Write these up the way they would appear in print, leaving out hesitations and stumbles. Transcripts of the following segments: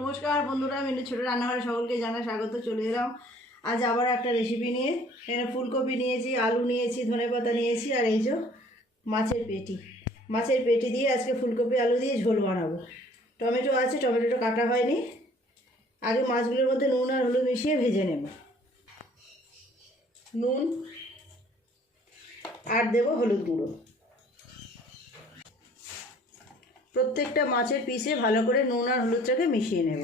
নমস্কার বন্ধুরা, মিনু ছোট রান্নাঘরে সকলকে জানাই স্বাগত। চলে এলাম আজ আবার একটা রেসিপি নিয়ে। এখানে ফুলকপি নিয়েছি, আলু নিয়েছি, ধনেপাতা নিয়েছি, আর এই যে মাছের পেটি দিয়ে আজকে ফুলকপি আলু দিয়ে ঝোল বানাবো। টমেটো আছে, টমেটোটা কাটা হয়নি। আগে মাছগুলোর মধ্যে নুন আর হলুদ মিশিয়ে ভেজে নেব। নুন আর দেবো হলুদ গুঁড়ো। প্রত্যেকটা মাছের পিসে ভালো করে নুন আর হলুদটাকে মিশিয়ে নেব।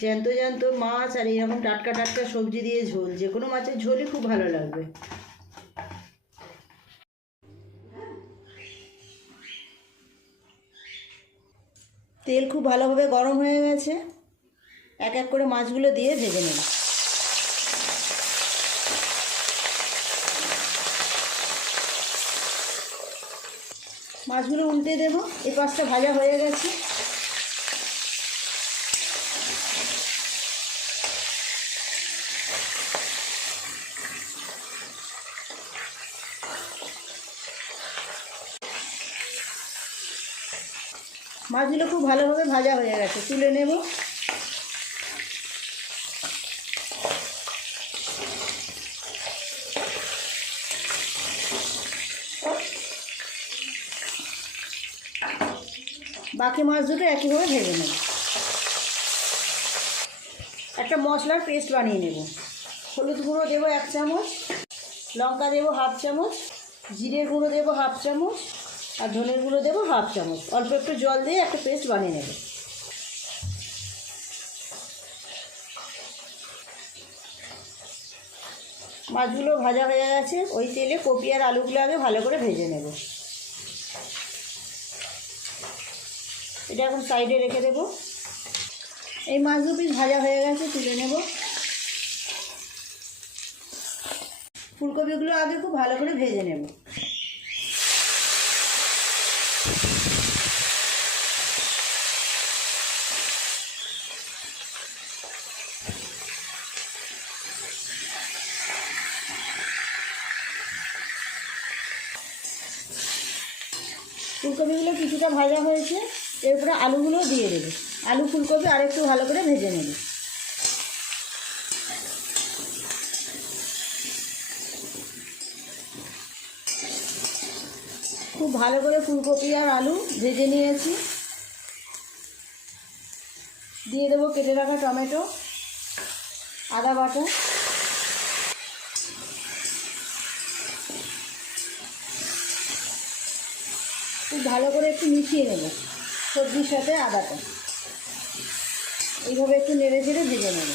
জ্যান্ত জ্যান্ত মাছ আর এইরকম টাটকা টাটকা সবজি দিয়ে ঝোল, যে কোনো মাছের ঝোলই খুব ভালো লাগবে। তেল খুব ভালোভাবে গরম হয়ে গেছে। এক এক করে মাছগুলো দিয়ে ভেজে নেব। মাছগুলো উল্টে দেবো। এই পাশটা ভাজা হয়ে গেছে। মাছগুলো খুব ভালোভাবে ভাজা হয়ে গেছে, তুলে নেব। বাকি মাছ দুটো একইভাবে ভেজে নেব। একটা মশলার পেস্ট বানিয়ে নেব। হলুদ গুঁড়ো দেবো 1 চামচ, লঙ্কা দেবো 1/2 চামচ, জিরের গুঁড়ো দেবো 1/2 চামচ, আর ধনের গুঁড়ো দেবো 1/2 চামচ। অল্প একটু জল দিয়ে একটা পেস্ট বানিয়ে নেব। মাছগুলো ভাজা হয়ে গেছে। ওই তেলে কপি আর আলুগুলো আগে ভালো করে ভেজে নেব। এটা এখন সাইডে রেখে দেব। এই মাছ দু পিস ভাজা হয়ে গেছে, তুলে নেব। ফুলকপিগুলো আগে খুব ভালো করে ভেজে নেব। ফুলকপিগুলো কিছুটা ভাজা হয়েছে, এরপরে আলুগুলো দিয়ে দেবে। আলু ফুলকপি আরেকটু ভালো করে ভেজে নেবে। খুব ভালো করে ফুলকপি আর আলু ভেজে নিয়েছি। দিয়ে দেবো কেটে রাখা টমেটো, আদা বাটা, খুব ভালো করে একটু মিশিয়ে নেব সবজির সাথে আদাটা। এইভাবে একটু নেড়ে চেড়ে ভেজে নেব।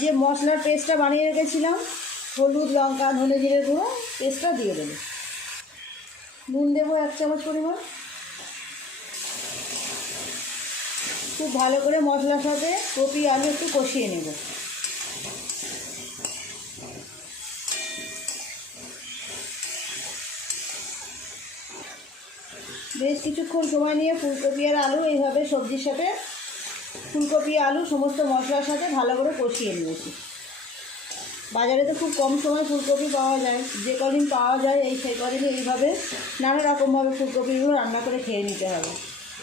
যে মশলার পেস্টটা বানিয়ে রেখেছিলাম, হলুদ, লঙ্কা, ধনে জিরে গুঁড়ো, পেস্টটা দিয়ে দেবো। নুন দেবো 1 চামচ পরিমাণ। খুব ভালো করে মশলার সাথে কপি আলু একটু কষিয়ে নেব। বেশ কিছুক্ষণ সময় নিয়ে ফুলকপি আর আলু এইভাবে সবজির সাথে, ফুলকপি আলু সমস্ত মশলার সাথে ভালো করে কষিয়ে নিয়েছি। বাজারে তো খুব কম সময় ফুলকপি পাওয়া যায়, যে কদিন পাওয়া যায় সেই কদিনই এইভাবে নানা রকমভাবে ফুলকপিগুলো রান্না করে খেয়ে নিতে হবে।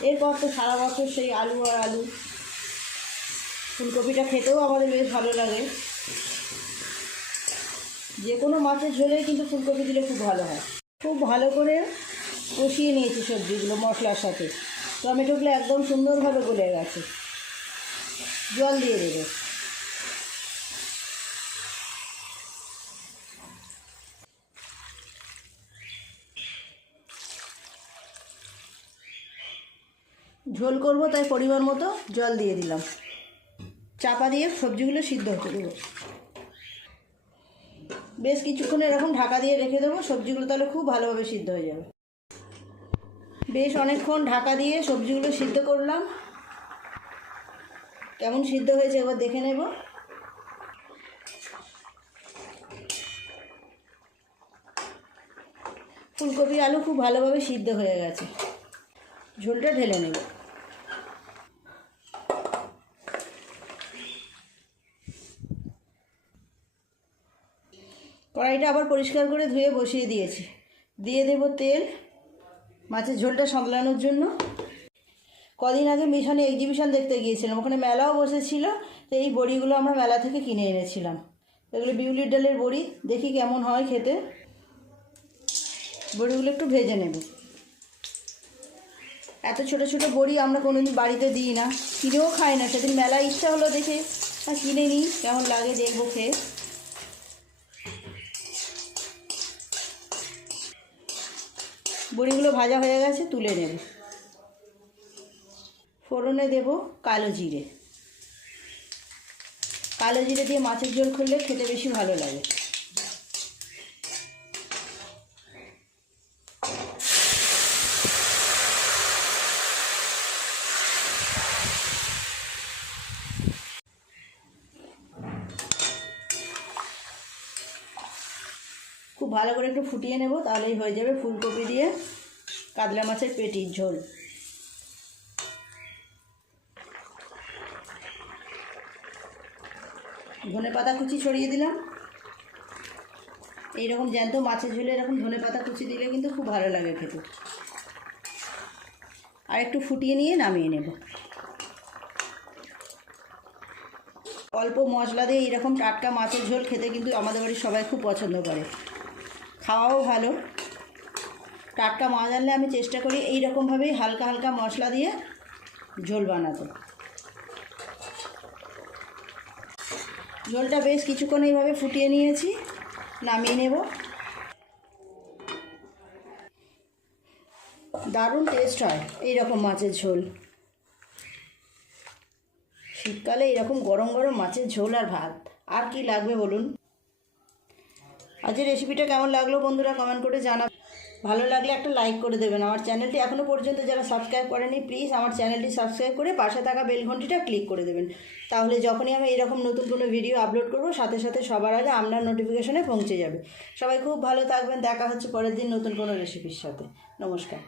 এরপর তো সারা বছর সেই আলু আর আলু। ফুলকপিটা খেতেও আমাদের বেশ ভালো লাগে। যে কোনো মাছের ঝোলেই কিন্তু ফুলকপি দিলে খুব ভালো হয়। খুব ভালো করে কষিয়ে নিয়েছি সবজিগুলো মশলার সাথে। টমেটোগুলো একদম সুন্দরভাবে গলে গেছে। জল দিয়ে দেবে। ঝোল করব তাই পরিমাণ মতো জল দিয়ে দিলাম। চাপা দিয়ে সবজিগুলো সিদ্ধ হতে দেবো। বেশ কিছুক্ষণ এরকম ঢাকা দিয়ে রেখে দেবো। সবজিগুলো তাহলে খুব ভালোভাবে সিদ্ধ হয়ে যাবে। বেশ অনেকক্ষণ ঢাকা দিয়ে সবজিগুলো সিদ্ধ করলাম। কেমন সিদ্ধ হয়েছে এবার দেখে নেব। ফুলকপি আলু খুব ভালোভাবে সিদ্ধ হয়ে গেছে। ঝোলটা ঢেলে নেব। কড়াইটা আবার পরিষ্কার করে ধুয়ে বসিয়ে দিয়েছি। দিয়ে দেব তেল মাছের ঝোলটা সামলানোর জন্য। কদিন আগে মিশনে এক্সিবিশন দেখতে গিয়েছিলাম, ওখানে মেলাও বসেছিল। তো এই বড়িগুলো আমরা মেলা থেকে কিনে এনেছিলাম। এগুলো বিউলির ডালের বড়ি, দেখি কেমন হয় খেতে। বড়িগুলো একটু ভেজে নেব। এত ছোট ছোট বড়ি আমরা কোনোদিন বাড়িতে দিই না, কিনেও খাই না। সেদিন মেলায় ইচ্ছা হলো দেখে কিনে নিই, কেমন লাগে দেখবো খেয়ে। বড়িগুলো ভাজা হয়ে গেছে, তুলে নেব। ফোড়নে দেব কালো জিরে। কালো জিরে দিয়ে মাছের ঝোল করলে খেতে বেশি ভালো লাগে। খুব ভালো করে একটু ফুটিয়ে নেব, তাহলেই হয়ে যাবে ফুলকপি দিয়ে কাতলা মাছের পেটির ঝোল। ধনেপাতা কুচি ছড়িয়ে দিলাম। এইরকম জ্যান্ত মাছের ঝোলে এরকম ধনেপাতা কুচি দিলে কিন্তু খুব ভালো লাগে খেতে। আর একটু ফুটিয়ে নিয়ে নামিয়ে নেব। অল্প মশলা দিয়ে এইরকম টাটকা মাছের ঝোল খেতে কিন্তু আমাদের বাড়ির সবাই খুব পছন্দ করে, খাওয়াও ভালো। টাটকা মাছ আনলে আমি চেষ্টা করি এইরকমভাবেই হালকা হালকা মশলা দিয়ে ঝোল বানাতে। ঝোলটা বেশ কিছুক্ষণ এইভাবে ফুটিয়ে নিয়েছি, নামিয়ে নেব। দারুণ টেস্ট হয় এইরকম মাছের ঝোল। শীতকালে এরকম গরম গরম মাছের ঝোল আর ভাত, আর কি লাগবে বলুন। আজকের রেসিপিটা কেমন লাগলো বন্ধুরা কমেন্ট করে জানাবেন। ভালো লাগলে একটা লাইক করে দেবেন। আমার চ্যানেলটি এখনও পর্যন্ত যারা সাবস্ক্রাইব করেনি, প্লিজ আমার চ্যানেলটি সাবস্ক্রাইব করে পাশে থাকা বেল ঘন্টিটা ক্লিক করে দেবেন। তাহলে যখনই আমি এরকম নতুন কোনো ভিডিও আপলোড করব, সাথে সাথে সবার আগে আপনার নোটিফিকেশনে পৌঁছে যাবে। সবাই খুব ভালো থাকবেন। দেখা হচ্ছে পরের দিন নতুন কোনো রেসিপির সাথে। নমস্কার।